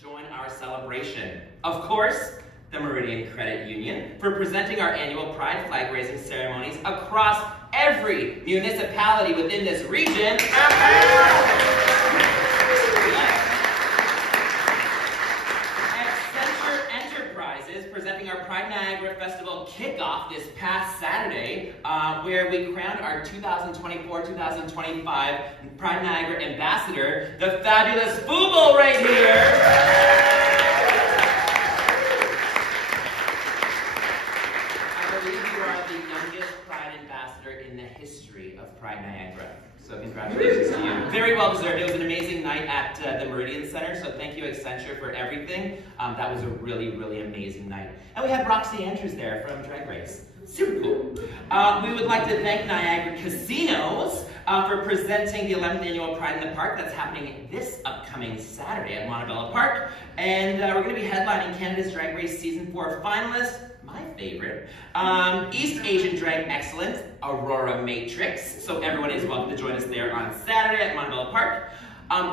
join our celebration. Of course, the Meridian Credit Union for presenting our annual Pride flag raising ceremonies across every municipality within this region. Accenture Enterprises presenting our Pride Niagara Festival kickoff this past Saturday, where we crowned our 2024-2025 Pride Niagara Ambassador, the fabulous Booble right here. In the history of Pride Niagara. So congratulations to you. Very well deserved. It was an amazing night at the Meridian Center, so thank you Accenture for everything. That was a really, really amazing night. And we had Roxy Andrews there from Drag Race. Super cool. We would like to thank Niagara Casinos for presenting the 11th Annual Pride in the Park that's happening this upcoming Saturday at Montebello Park. And we're going to be headlining Canada's Drag Race Season 4 finalists, my favorite, East Asian Drag Excellence, Aurora Matrix. So everyone is welcome to join us there on Saturday at Montebello Park.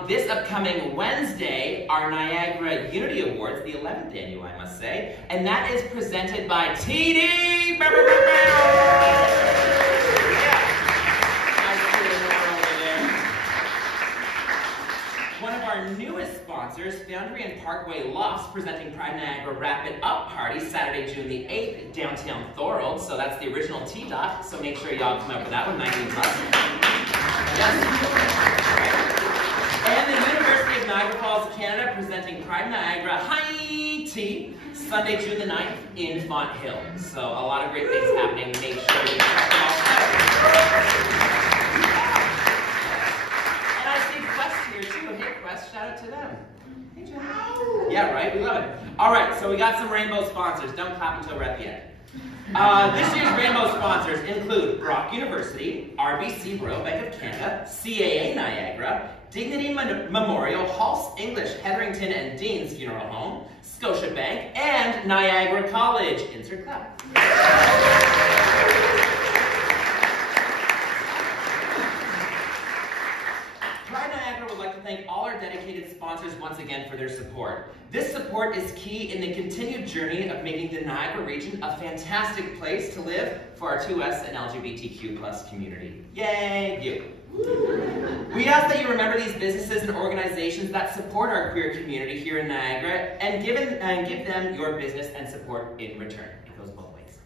This upcoming Wednesday, our Niagara Unity Awards, the 11th annual, I must say, and that is presented by TD. One of our newest sponsors, Foundry and Parkway Lofts, presenting Pride Niagara Wrap It Up Party Saturday, June the 8th, downtown Thorold. So that's the original T-Dot, so make sure y'all come out for that one, 19 plus. Yes. And the University of Niagara Falls, Canada, presenting Pride Niagara High Tea, Sunday, June the 9th in Font Hill. So a lot of great things happening. Make sure you check them all out. And I see Quest here too. Hey Quest, shout out to them. Hey Jen. Yeah, right? We love it. All right, so we got some rainbow sponsors. Don't clap until we're at the end. This year's rainbow sponsors include Brock University, RBC Royal Bank of Canada, CAA Niagara, Dignity Memorial, Halse English, Hetherington and Dean's Funeral Home, Scotiabank, and Niagara College. Insert clap. Pride Niagara would like to thank all our dedicated sponsors once again for their support. This support is key in the continued journey of making the Niagara region a fantastic place to live for our 2S and LGBTQ+ community. Yay, you. We ask that you remember these businesses and organizations that support our queer community here in Niagara and give them your business and support in return. It goes both ways.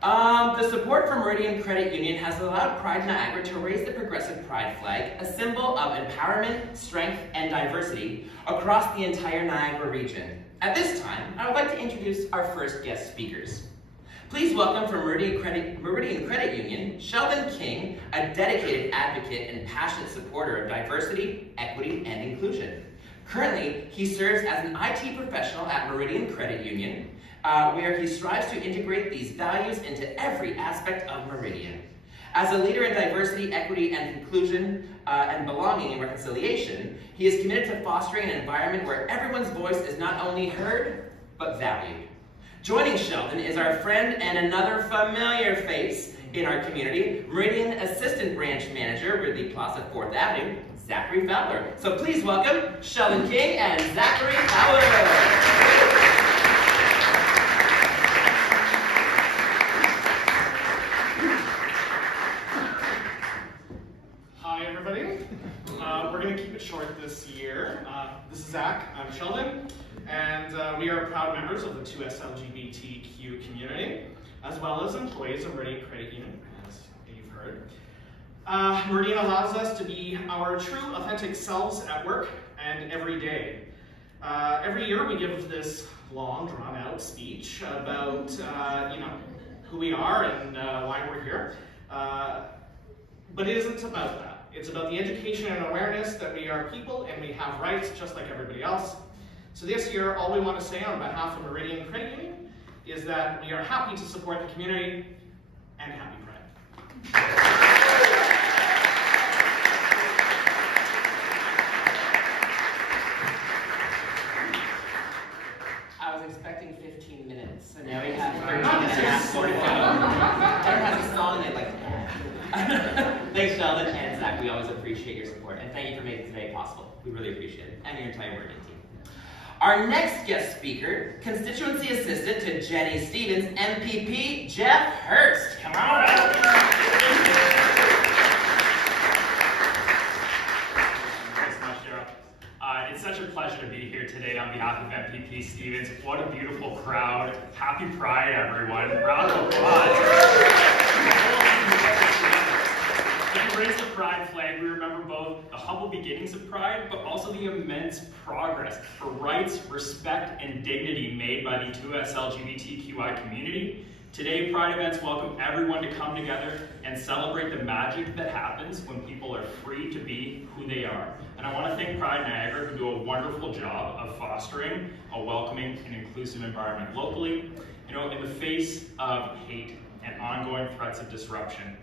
The support from Meridian Credit Union has allowed Pride Niagara to raise the progressive pride flag, a symbol of empowerment, strength, and diversity across the entire Niagara region. At this time, I would like to introduce our first guest speakers. Please welcome from Meridian Credit Union, Sheldon King, a dedicated advocate and passionate supporter of diversity, equity, and inclusion. Currently, he serves as an IT professional at Meridian Credit Union, where he strives to integrate these values into every aspect of Meridian. As a leader in diversity, equity, and inclusion, and belonging and reconciliation, he is committed to fostering an environment where everyone's voice is not only heard, but valued. Joining Sheldon is our friend and another familiar face in our community, Meridian Assistant Branch Manager, Ridley Plaza 4th Avenue, Zachary Fowler. So please welcome Sheldon King and Zachary Fowler. Hi everybody. We're going to keep it short this year. This is Zach, I'm Sheldon, and we are proud members of the 2S LGBTQ community, as well as employees of Meridian Credit Union, as you've heard. Meridian allows us to be our true, authentic selves at work and every day. Every year we give this long, drawn-out speech about who we are and why we're here. But it isn't about that. It's about the education and awareness that we are people and we have rights just like everybody else. So this year, all we want to say on behalf of Meridian Credit Union is that we are happy to support the community and happy Pride. I was expecting 15 minutes, so now we have 13 and a half, 45. Everyone has a song they like to have. Thanks, Sheldon and Zach. We always appreciate your support, and thank you for making today possible. We really appreciate it, and your entire working team. Our next guest speaker, constituency assistant to Jenny Stevens, MPP, Jeff Hurst. Come on up. Thanks so much, Daryl. It's such a pleasure to be here today on behalf of MPP Stevens. What a beautiful crowd. Happy Pride, everyone. Round of applause. As we raise the Pride flag, we remember both the humble beginnings of Pride, but also the immense progress for rights, respect, and dignity made by the 2S LGBTQI community. Today, Pride events welcome everyone to come together and celebrate the magic that happens when people are free to be who they are. And I want to thank Pride Niagara, who do a wonderful job of fostering a welcoming and inclusive environment locally. You know, in the face of hate and ongoing threats of disruption,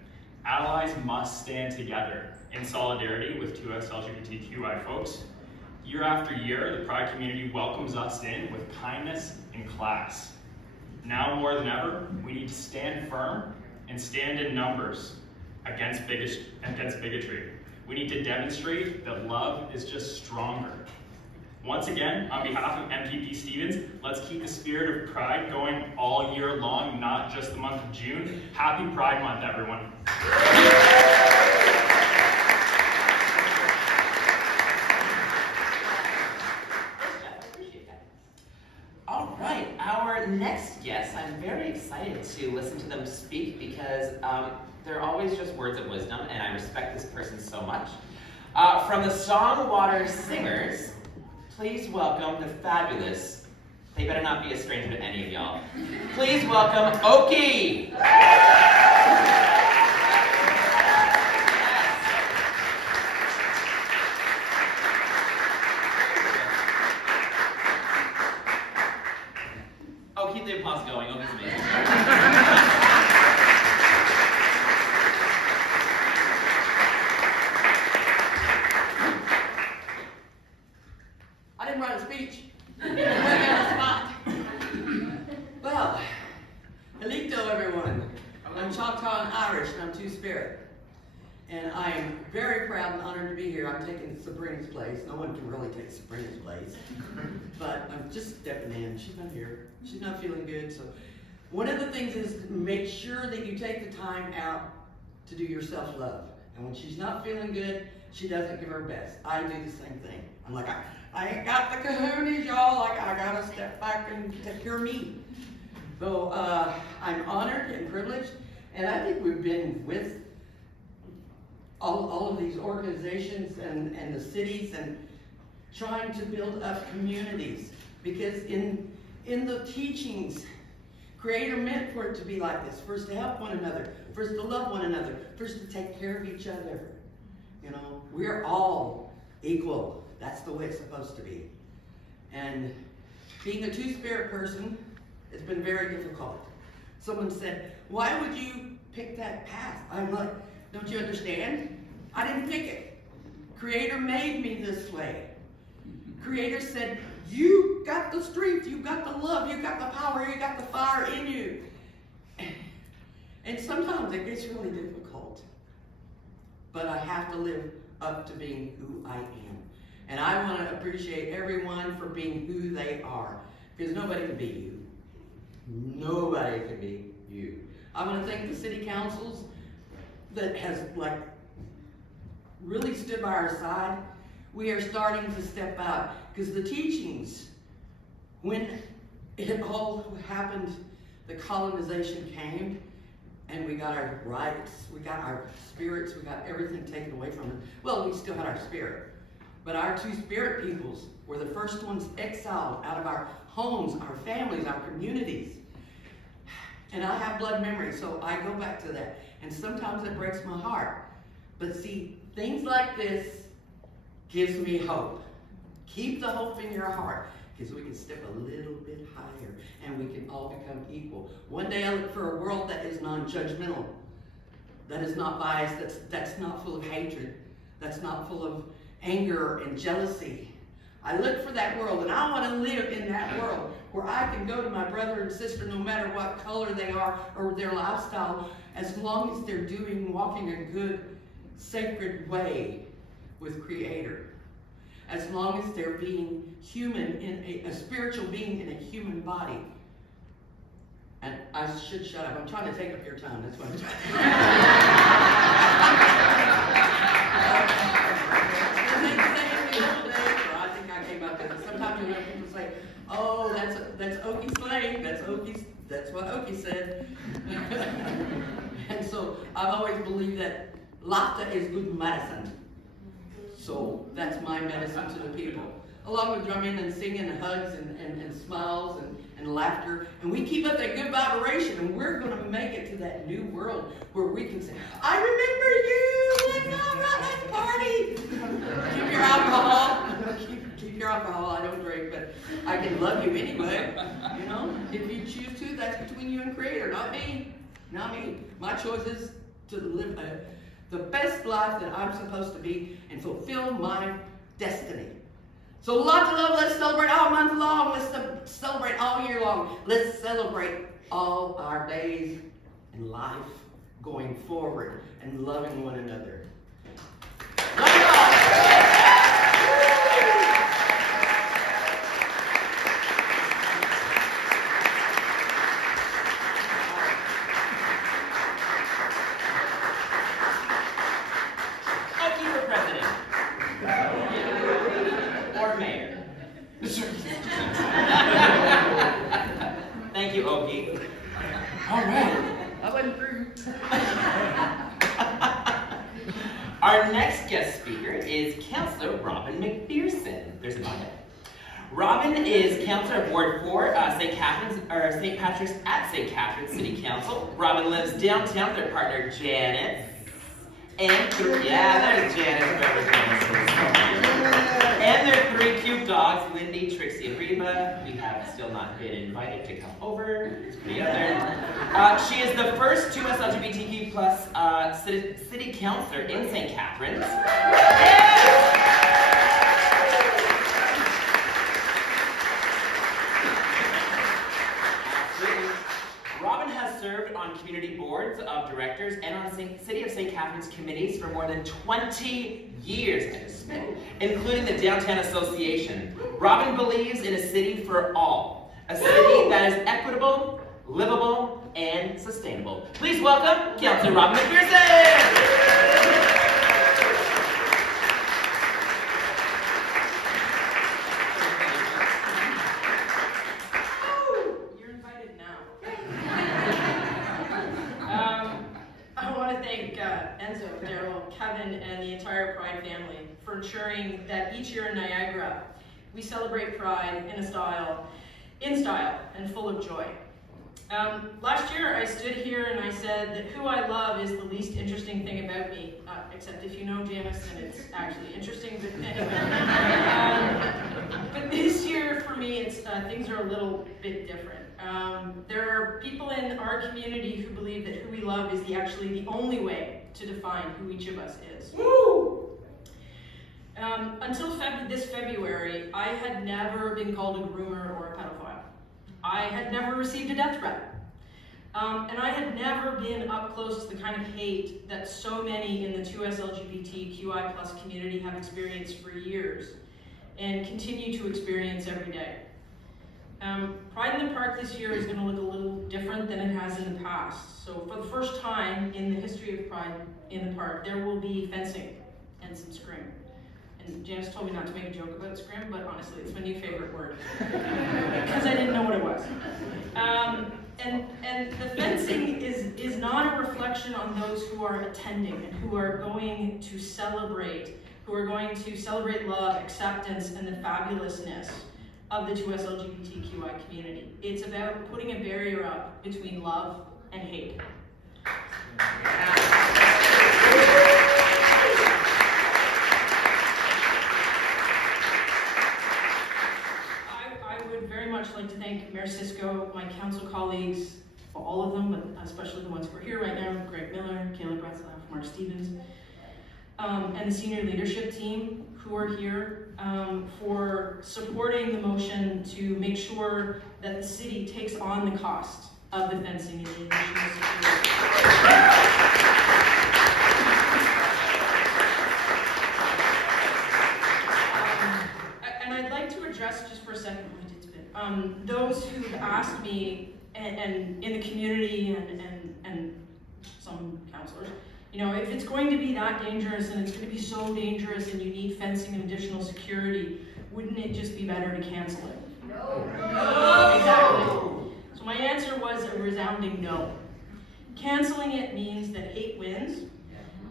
allies must stand together in solidarity with 2S LGBTQI folks. Year after year, the Pride community welcomes us in with kindness and class. Now more than ever, we need to stand firm and stand in numbers against bigotry. We need to demonstrate that love is just stronger. Once again, on behalf of MPP Stevens, let's keep the spirit of Pride going all year long, not just the month of June. Happy Pride Month, everyone. All right, our next guest, I'm very excited to listen to them speak because they're always just words of wisdom, and I respect this person so much. From the Songwater Singers, please welcome the fabulous, they better not be a stranger to any of y'all. Please welcome Oki! Oh, keep the applause going. Oh, this is amazing. I didn't write a speech. I put me on the spot. Well, Electo, everyone. I'm Choctaw and Irish, and I'm Two-Spirit. And I am very proud and honored to be here. I'm taking Sabrina's place. No one can really take Sabrina's place. But I'm just stepping in. She's not here. She's not feeling good. So one of the things is to make sure that you take the time out to do your self-love. And when she's not feeling good, she doesn't give her best. I do the same thing. I'm like, I ain't got the kahunas, y'all. Like, I gotta step back and take care of me. So I'm honored and privileged. And I think we've been with all of these organizations and the cities and trying to build up communities, because in the teachings, Creator meant for it to be like this. First to help one another, first to love one another, first to take care of each other. You know, we're all equal. That's the way it's supposed to be. And being a Two-Spirit person, it's been very difficult. Someone said, why would you pick that path? I'm like, don't you understand? I didn't pick it. Creator made me this way. Creator said, you got the strength, you got the love, you got the power, you got the fire in you. And sometimes it gets really difficult. But I have to live up to being who I am. And I want to appreciate everyone for being who they are. Because nobody can be you. Nobody can be you. I want to thank the city councils that has really stood by our side. We are starting to step out because the teachings, when it all happened, the colonization came and we got our rights, we got our spirits, we got everything taken away from us. Well, we still had our spirit, but our Two-Spirit peoples were the first ones exiled out of our homes, our families, our communities. And I have blood memory, so I go back to that. And sometimes it breaks my heart. But see, things like this gives me hope. Keep the hope in your heart, because we can step a little bit higher and we can all become equal. One day I look for a world that is non-judgmental, that is not biased, that's not full of hatred, that's not full of anger and jealousy. I look for that world, and I want to live in that world where I can go to my brother and sister no matter what color they are or their lifestyle, as long as they're walking a good, sacred way with Creator. as long as they're being human, in a spiritual being in a human body. And I should shut up. I'm trying to take up your time. That's what I'm trying to do. I think I came up with it. Sometimes you hear people say, "Oh, that's Okie slang. That's what Okie said." And so I've always believed that laughter is good medicine. So that's my medicine to the people. Along with drumming and singing and hugs and smiles and laughter. And we keep up that good vibration, and we're going to make it to that new world where we can say, "I remember you! Let's all rock, let's party!" Keep your alcohol. Keep your alcohol. I don't drink, but I can love you anyway. You know, if you choose to, that's between you and Creator, not me. Not me. My choice is to live the best life that I'm supposed to be and fulfill my destiny. So lots of love. Let's celebrate all month long. Let's celebrate all year long. Let's celebrate all our days in life going forward and loving one another. Love you all. Thank you, Okie. All right. I went through. Our next guest speaker is Councillor Robin McPherson. There's a bucket. Robin is Councillor of Ward 4, St. Patrick's at St. Catharines City Council. Robin lives downtown with her partner Janice. And there's Janice. And their 3 cute dogs, Lindy, Trixie, and Reba. We have still not been invited to come over. The other. She is the first 2S LGBTQ+ city councillor in St. Catharines. Robin has served on community boards of directors and on City of St. Catharines committees for more than 20 years, including the Downtown Association. Robin believes in a city for all, a city that is equitable, livable, and sustainable. Please welcome Councillor Robin McPherson! Enzo, Daryl, Kevin, and the entire Pride family for ensuring that each year in Niagara, we celebrate Pride in style, and full of joy. Last year, I stood here and I said that who I love is the least interesting thing about me, except if you know Janice, then it's actually interesting, but anyway. But this year, for me, it's things are a little bit different. There are people in our community who believe that who we love is actually the only way to define who each of us is. Woo! Until this February, I had never been called a groomer or a pedophile. I had never received a death threat. And I had never been up close to the kind of hate that so many in the 2S LGBTQI+ community have experienced for years and continue to experience every day. Pride in the Park this year is going to look a little different than it has in the past. So for the first time in the history of Pride in the Park, there will be fencing and some scrim. And Janice told me not to make a joke about scrim, but honestly, it's my new favorite word. Because I didn't know what it was. And the fencing is not a reflection on those who are attending and who are going to celebrate love, acceptance, and the fabulousness of the 2S LGBTQI community. It's about putting a barrier up between love and hate. I would very much like to thank Mayor Cisco, my council colleagues, all of them, but especially the ones who are here right now, Greg Miller, Kayla Bretzlaff, Mark Stevens, and the senior leadership team who are here for supporting the motion to make sure that the city takes on the cost of the fencing and the additional security. those who've asked me, and in the community and some counselors, you know, if it's going to be that dangerous and it's going to be so dangerous and you need fencing and additional security, wouldn't it just be better to cancel it? No. Exactly. So my answer was a resounding no. Canceling it means that hate wins,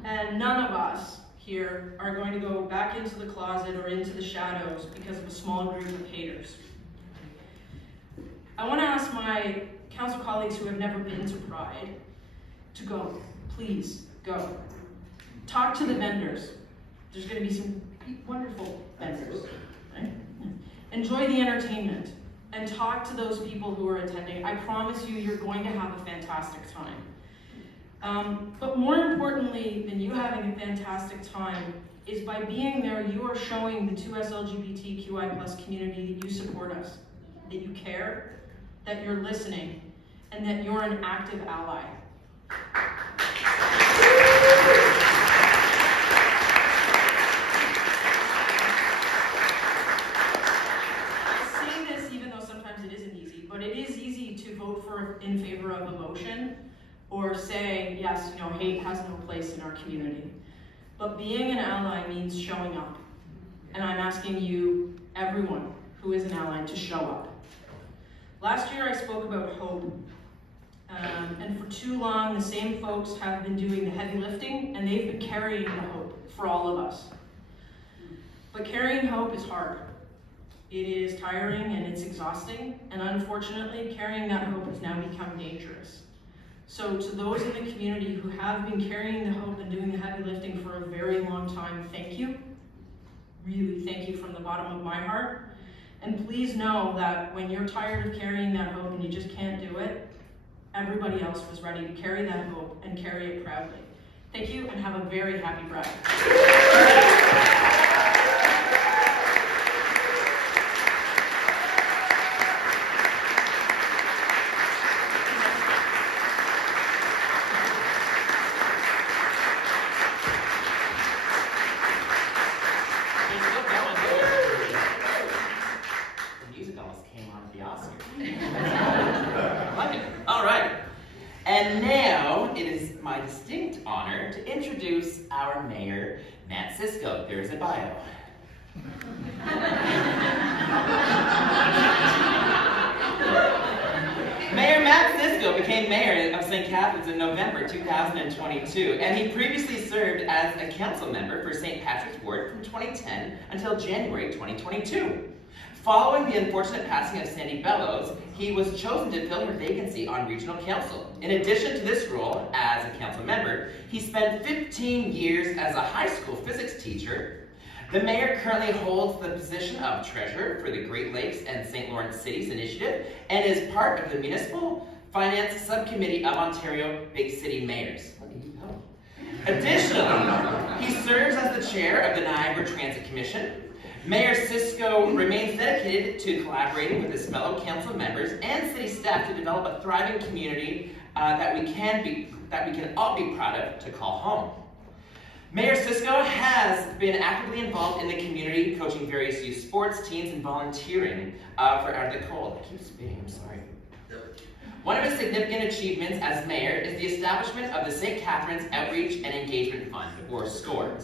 and none of us here are going to go back into the closet or into the shadows because of a small group of haters. I want to ask my council colleagues who have never been to Pride to go. Please, go. Talk to the vendors. There's going to be some wonderful vendors. Right? Enjoy the entertainment and talk to those people who are attending. I promise you, you're going to have a fantastic time. But more importantly than you having a fantastic time is by being there, you are showing the 2S LGBTQI+ community that you support us, that you care, that you're listening, and that you're an active ally. I say this even though sometimes it isn't easy, but it is easy to vote in favor of a motion or say, yes, you know, hate has no place in our community. But being an ally means showing up. And I'm asking you, everyone who is an ally, to show up. Last year I spoke about hope. And for too long, the same folks have been doing the heavy lifting, and they've been carrying the hope for all of us. But carrying hope is hard. It is tiring and it's exhausting, and unfortunately, carrying that hope has now become dangerous. So to those in the community who have been carrying the hope and doing the heavy lifting for a very long time, thank you. Really, thank you from the bottom of my heart. And please know that when you're tired of carrying that hope and you just can't do it, everybody else was ready to carry that hope and carry it proudly. Thank you, and have a very happy Pride. And now it is my distinct honor to introduce our mayor, Matt Cisco. There is a bio. Mayor Matt Cisco became mayor of St. Catharines in November 2022, and he previously served as a council member for St. Patrick's Ward from 2010 until January 2022. Following the unfortunate passing of Sandy Bellows, he was chosen to fill her vacancy on regional council. In addition to this role as a council member, he spent 15 years as a high school physics teacher. The mayor currently holds the position of treasurer for the Great Lakes and St. Lawrence Cities Initiative and is part of the Municipal Finance Subcommittee of Ontario Big City Mayors. Additionally, he serves as the chair of the Niagara Transit Commission. Mayor Cisco remains dedicated to collaborating with his fellow council members and city staff to develop a thriving community that we can all be proud of to call home. Mayor Cisco has been actively involved in the community, coaching various youth sports teams and volunteering for Out of the Cold. I keep spitting, I'm sorry. One of his significant achievements as mayor is the establishment of the St. Catharines Outreach and Engagement Fund, or SCORE.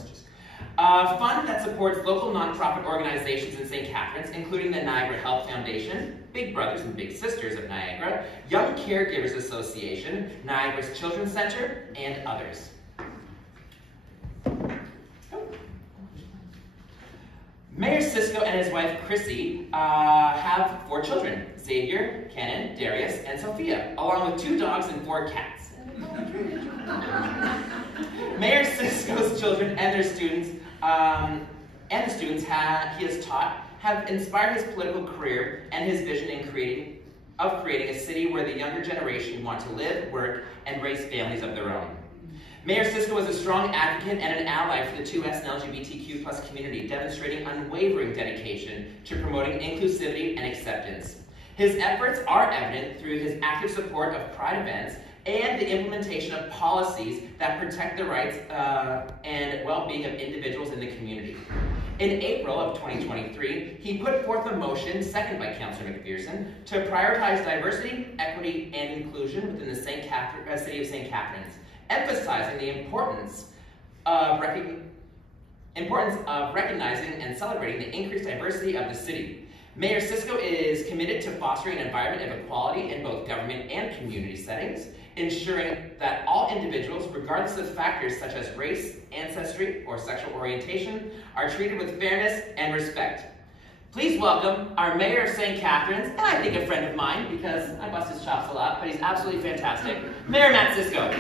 A fund that supports local nonprofit organizations in St. Catharines, including the Niagara Health Foundation, Big Brothers and Big Sisters of Niagara, Young Caregivers Association, Niagara's Children's Center, and others. Mayor Cisco and his wife, Chrissy, have 4 children, Xavier, Kenan, Darius, and Sophia, along with 2 dogs and 4 cats. Mayor Cisco's children and their students, the students he has taught, have inspired his political career and his vision in creating a city where the younger generation want to live, work, and raise families of their own. Mayor Cisco is a strong advocate and an ally for the 2S and LGBTQ+ community, demonstrating unwavering dedication to promoting inclusivity and acceptance. His efforts are evident through his active support of Pride events and the implementation of policies that protect the rights and well-being of individuals in the community. In April of 2023, he put forth a motion, seconded by Councillor McPherson, to prioritize diversity, equity, and inclusion within the city of St. Catharines, emphasizing the importance of recognizing and celebrating the increased diversity of the city. Mayor Cisco is committed to fostering an environment of equality in both government and community settings, ensuring that all individuals, regardless of factors such as race, ancestry, or sexual orientation, are treated with fairness and respect. Please welcome our Mayor of St. Catharines, and I think a friend of mine, because I bust his chops a lot, but he's absolutely fantastic, Mayor Matt Cisco.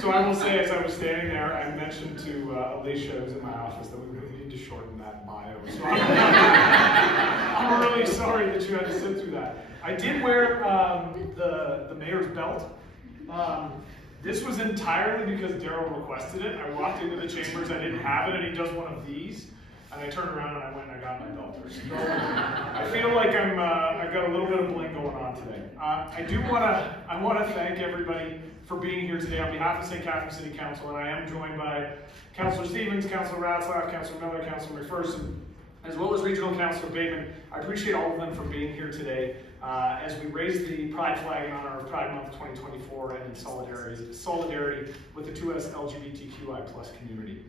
So I will say, as I was standing there, I mentioned to Alicia, who's in my office, that we really need to shorten that bio. So I'm really sorry that you had to sit through that. I did wear the mayor's belt. This was entirely because Daryl requested it. I walked into the chambers, I didn't have it, and he does one of these. And I turned around and I went and I got my belt. So I feel like I've got a little bit of bling going on today. I want to thank everybody for being here today on behalf of St. Catharines City Council, and I am joined by Councillor Stevens, Councillor Ratzlaff, Councillor Miller, Councillor McPherson, as well as Regional Councillor Bateman. I appreciate all of them for being here today as we raise the Pride flag in honor of Pride Month 2024 and in solidarity with the 2S LGBTQI+ community.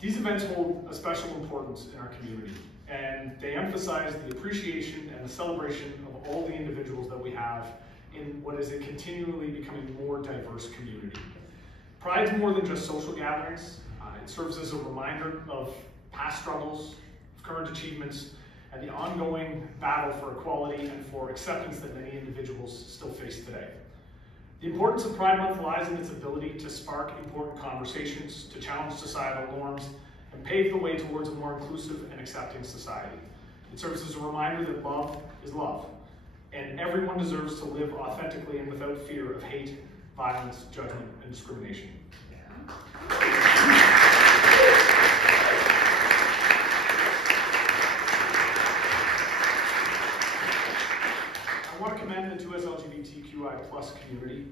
These events hold a special importance in our community, and they emphasize the appreciation and the celebration of all the individuals that we have in what is a continually becoming more diverse community. Pride's more than just social gatherings. It serves as a reminder of past struggles, current achievements, and the ongoing battle for equality and for acceptance that many individuals still face today. The importance of Pride Month lies in its ability to spark important conversations, to challenge societal norms, and pave the way towards a more inclusive and accepting society. It serves as a reminder that love is love, and everyone deserves to live authentically and without fear of hate, violence, judgment, and discrimination. I want to commend the 2S LGBTQI+ community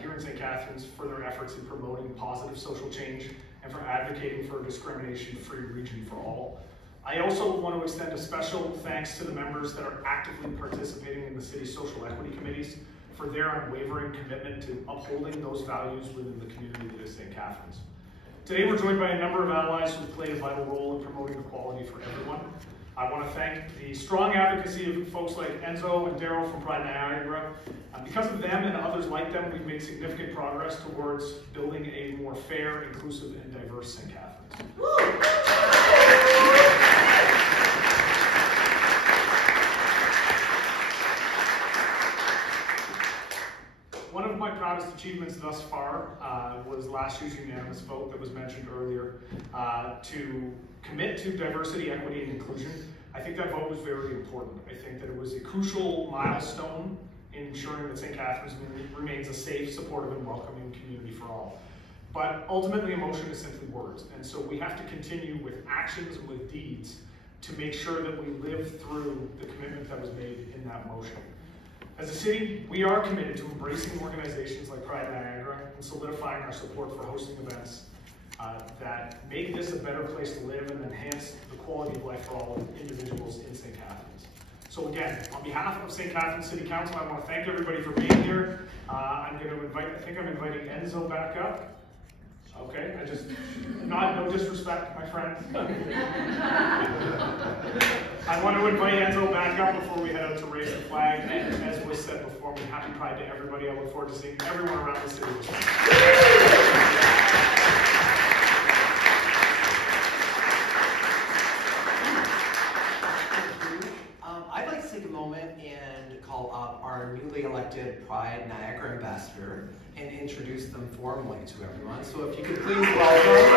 here in St. Catharines for their efforts in promoting positive social change and for advocating for a discrimination-free region for all. I also want to extend a special thanks to the members that are actively participating in the city's social equity committees for their unwavering commitment to upholding those values within the community that is St. Catharines. Today we're joined by a number of allies who play a vital role in promoting equality for everyone. I want to thank the strong advocacy of folks like Enzo and Daryl from Pride Niagara. Because of them and others like them, we've made significant progress towards building a more fair, inclusive, and diverse St. Catharines. One of my proudest achievements thus far was last year's unanimous vote that was mentioned earlier to commit to diversity, equity, and inclusion. I think that vote was very important. I think that it was a crucial milestone in ensuring that St. Catharines remains a safe, supportive, and welcoming community for all. But ultimately, emotion is simply words, and so we have to continue with actions and with deeds to make sure that we live through the commitment that was made in that motion. As a city, we are committed to embracing organizations like Pride Niagara and solidifying our support for hosting events that make this a better place to live and enhance the quality of life for all individuals in St. Catharines. So again, on behalf of St. Catharines City Council, I want to thank everybody for being here. I'm going to invite, I think I'm inviting Enzo back up. Okay, no disrespect, my friend. I want to invite Enzo back up before we head out to raise the flag. And as was said before, happy Pride to everybody. I look forward to seeing everyone around the city this week. I'd like to take a moment and call up our newly elected Pride Niagara Ambassador and introduce them formally to everyone. So if you could please welcome.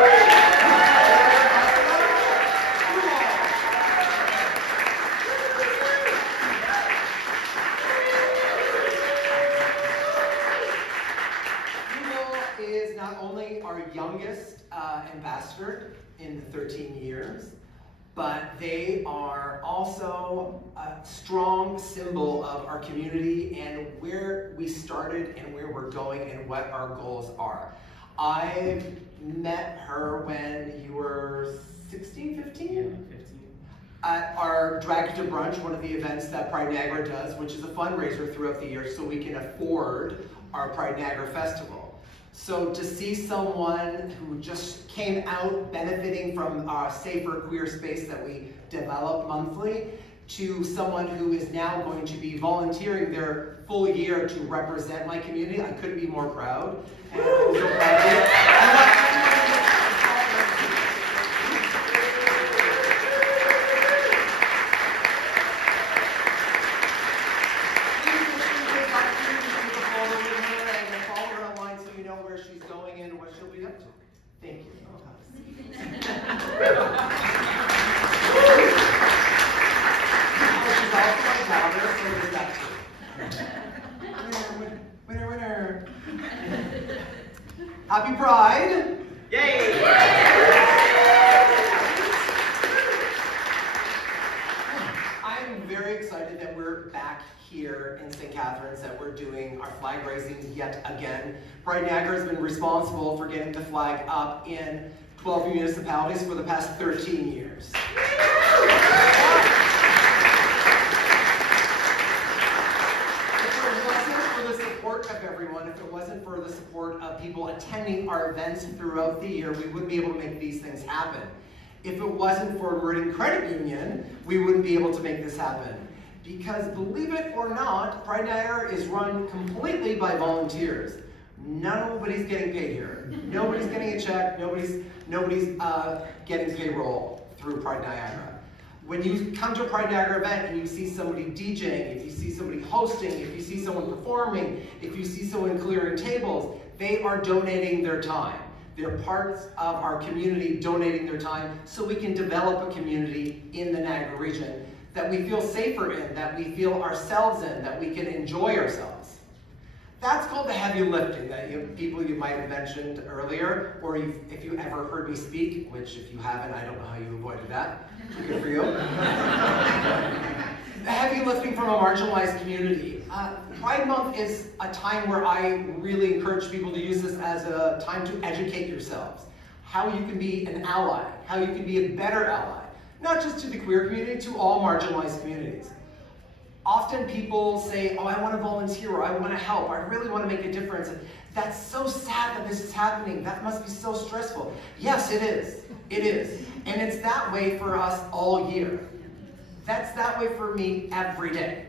Is not only our youngest ambassador in the 13 years, but they are also a strong symbol of our community and where we started and where we're going and what our goals are. I met her when you were 16, 15? Yeah, 15. At our Drag to Brunch, one of the events that Pride Niagara does, which is a fundraiser throughout the year so we can afford our Pride Niagara Festival. So to see someone who just came out benefiting from our safer queer space that we develop monthly, to someone who is now going to be volunteering their full year to represent my community, I couldn't be more proud. And I'm so proud of you. Thank you. She's also my daughter, so there's that too. Winner. Happy Pride! Yay! I'm very excited that we're back here in St. Catharines, that we're doing our flag raising yet again. Pride Niagara has been responsible for getting the flag up in 12 municipalities for the past 13 years. If it wasn't for the support of everyone, if it wasn't for the support of people attending our events throughout the year, we wouldn't be able to make these things happen. If it wasn't for Meridian Credit Union, we wouldn't be able to make this happen. Because believe it or not, Pride Niagara is run completely by volunteers. Nobody's getting paid here. Nobody's getting a check. Nobody's getting payroll through Pride Niagara. When you come to a Pride Niagara event and you see somebody DJing, if you see somebody hosting, if you see someone performing, if you see someone clearing tables, they are donating their time. They're parts of our community donating their time so we can develop a community in the Niagara region that we feel safer in, that we feel ourselves in, that we can enjoy ourselves. That's called the heavy lifting that people you might have mentioned earlier, or if you ever heard me speak, which if you haven't, I don't know how you avoided that. Good for you. The heavy lifting from a marginalized community. Pride Month is a time where I really encourage people to use this as a time to educate yourselves. How you can be an ally, how you can be a better ally. Not just to the queer community, to all marginalized communities. Often people say, oh, I want to volunteer, or I want to help, I really want to make a difference. That's so sad that this is happening. That must be so stressful. Yes, it is. It is. And it's that way for us all year. That's that way for me every day.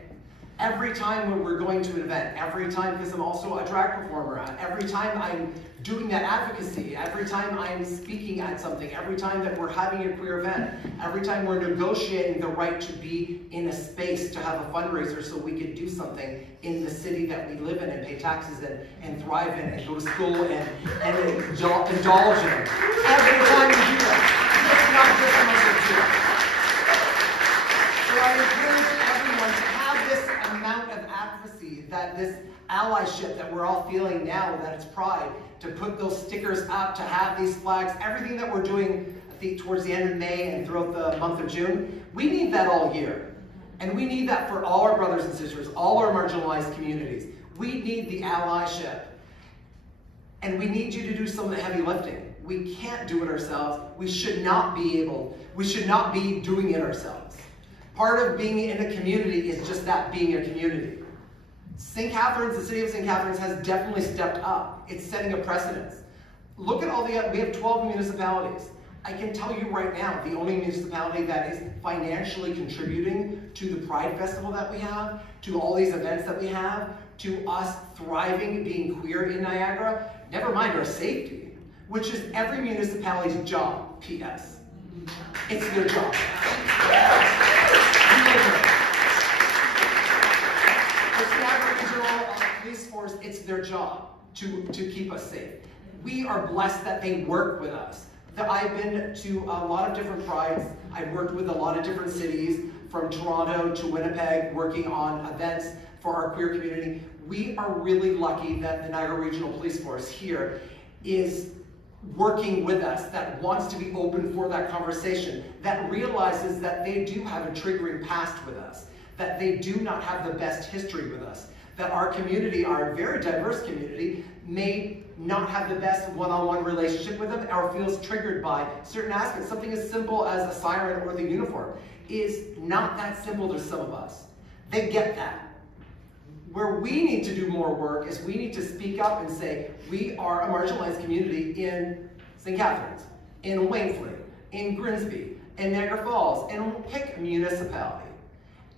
Every time when we're going to an event, every time because I'm also a drag performer, every time I'm doing that advocacy, every time I'm speaking at something, every time that we're having a queer event, every time we're negotiating the right to be in a space to have a fundraiser so we can do something in the city that we live in and pay taxes in and thrive in and go to school and indulge in. Every time we do that, it's not just a month or two. So I encourage everyone to have this amount of advocacy, that this allyship that we're all feeling now that it's Pride, to put those stickers up, to have these flags, everything that we're doing, I think towards the end of May and throughout the month of June, we need that all year. And we need that for all our brothers and sisters, all our marginalized communities. We need the allyship. And we need you to do some of the heavy lifting. We can't do it ourselves. We should not be doing it ourselves. Part of being in a community is just that, being a community. St. Catharines, the city of St. Catharines has definitely stepped up. It's setting a precedence. Look at all we have 12 municipalities. I can tell you right now, the only municipality that is financially contributing to the Pride Festival that we have, to all these events that we have, to us thriving, being queer in Niagara, never mind our safety, which is every municipality's job, P.S. It's their job. Police force, it's their job to keep us safe. We are blessed that they work with us. I've been to a lot of different prides. I've worked with a lot of different cities, from Toronto to Winnipeg, working on events for our queer community. We are really lucky that the Niagara Regional Police Force here is working with us, that wants to be open for that conversation, that realizes that they do have a triggering past with us, that they do not have the best history with us, that our community, our very diverse community, may not have the best one-on-one relationship with them or feels triggered by certain aspects. Something as simple as a siren or the uniform is not that simple to some of us. They get that. Where we need to do more work is we need to speak up and say, we are a marginalized community in St. Catharines, in Wainfleet, in Grimsby, in Niagara Falls, and pick a municipality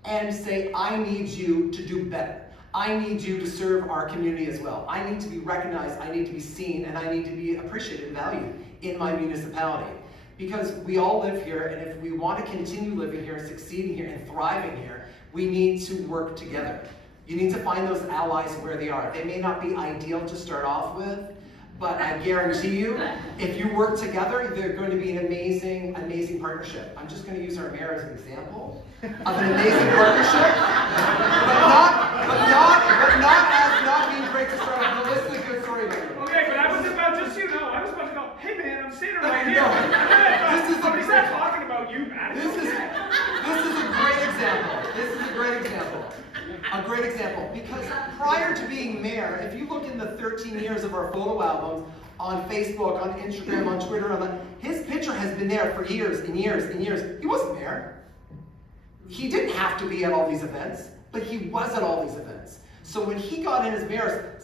and say, I need you to do better. I need you to serve our community as well. I need to be recognized, I need to be seen, and I need to be appreciated and valued in my municipality. Because we all live here, and if we want to continue living here, succeeding here, and thriving here, we need to work together. You need to find those allies where they are. They may not be ideal to start off with, but I guarantee you, if you work together, they're going to be an amazing, amazing partnership. I'm just going to use our mayor as an example of an amazing partnership, but not being great to start off. Now, this is a good story about you. Okay, but I was about, just so you know, I was about to go, hey man, I'm standing right here. This is somebody's not talking about you, man. This is a great example. This is a great example. A great example, because prior to being mayor, if you look in the 13 years of our photo albums on Facebook, on Instagram, on Twitter, his picture has been there for years and years and years. He wasn't mayor. He didn't have to be at all these events, but he was at all these events. So when he got in as mayor,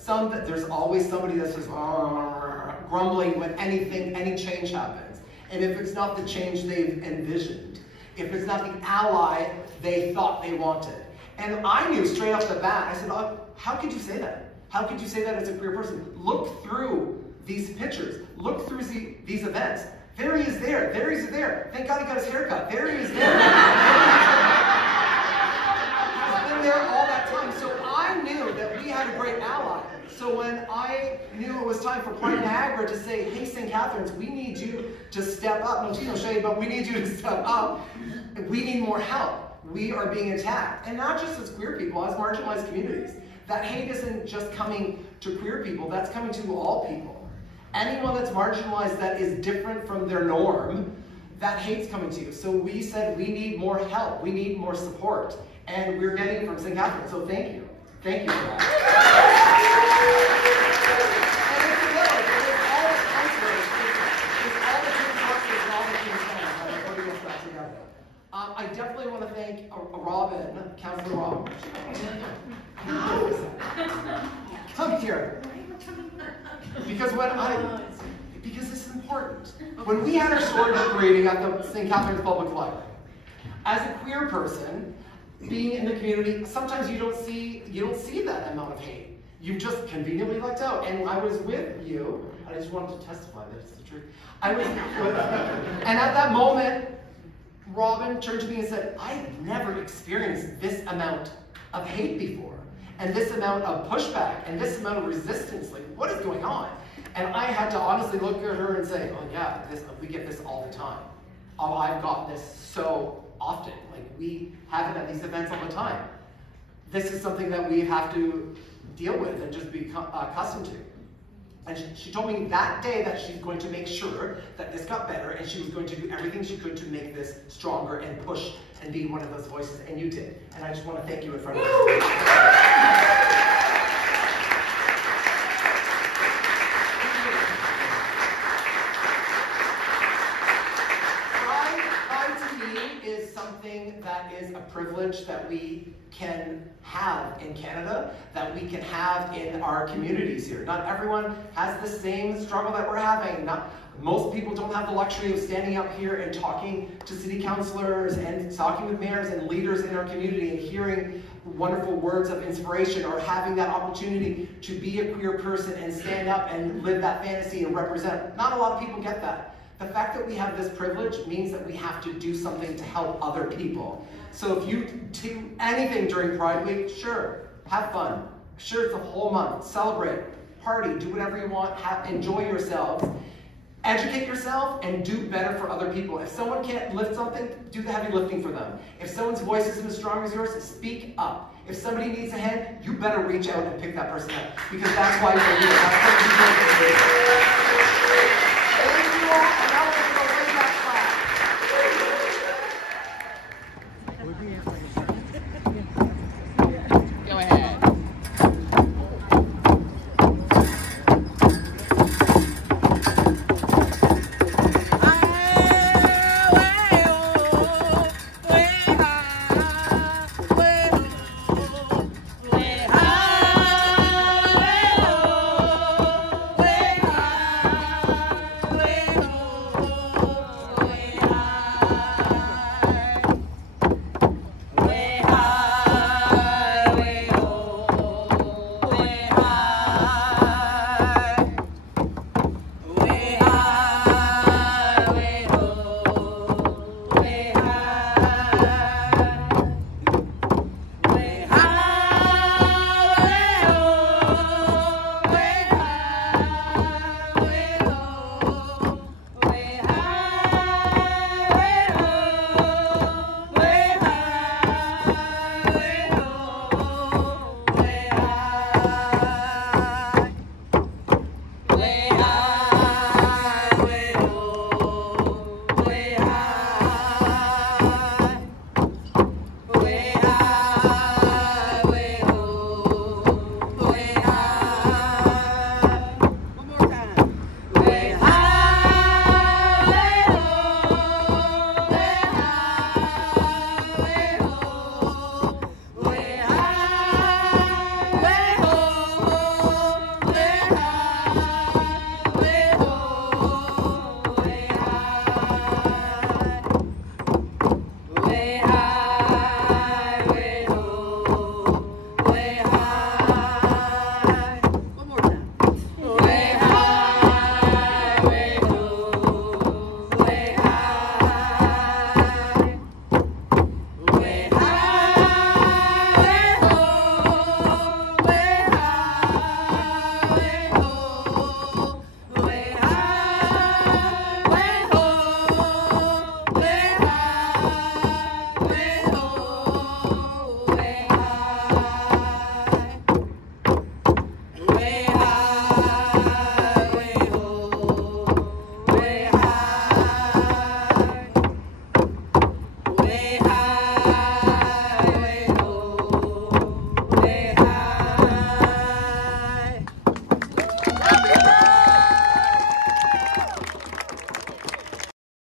there's always somebody that's just grumbling when any change happens. And if it's not the change they've envisioned, if it's not the ally they thought they wanted. And I knew straight off the bat, I said, oh, how could you say that? How could you say that as a queer person? Look through these pictures. Look through these events. There he is there. There he is there. Thank God he got his hair cut. There he is there. He's been there all that time. So I knew that we had a great ally. So when I knew it was time for Pride Niagara to say, hey, St. Catharines, we need you to step up. No tea, no shade, but we need you to step up. We need more help. We are being attacked, and not just as queer people, as marginalized communities. That hate isn't just coming to queer people, that's coming to all people. Anyone that's marginalized that is different from their norm, that hate's coming to you. So we said we need more help, we need more support, and we're getting it from St. Catharines, so thank you. Thank you for that. And it's a village, it's all the King's Council, it's all the King's Council, everybody gets that together. I definitely want to thank Robin, Councillor Robin. Come here. Because this is important. When we had our short reading at the St. Catharines Public Library, as a queer person, being in the community, sometimes you don't see that amount of hate. You just conveniently lucked out. And I was with you. I just wanted to testify that it's the truth. And at that moment, Robin turned to me and said, I've never experienced this amount of hate before, and this amount of pushback, and this amount of resistance. Like, what is going on? And I had to honestly look at her and say, oh yeah, we get this all the time. Oh, I've got this so often. Like, we have it at these events all the time. This is something that we have to deal with and just become accustomed to. And she told me that day that she's going to make sure that this got better, and she was going to do everything she could to make this stronger and push and be one of those voices, and you did. And I just want to thank you in front of everybody. Pride to me is something that is a privilege that we can have in Canada, that we can have in our communities here. Not everyone has the same struggle that we're having. Most people don't have the luxury of standing up here and talking to city councillors and talking with mayors and leaders in our community and hearing wonderful words of inspiration, or having that opportunity to be a queer person and stand up and live that fantasy and represent. Not a lot of people get that. The fact that we have this privilege means that we have to do something to help other people. So if you do anything during Pride Week, sure, have fun. Sure, it's a whole month. Celebrate, party, do whatever you want, enjoy yourselves. Educate yourself and do better for other people. If someone can't lift something, do the heavy lifting for them. If someone's voice isn't as strong as yours, speak up. If somebody needs a hand, you better reach out and pick that person up, because that's why you're here. That's what you're here.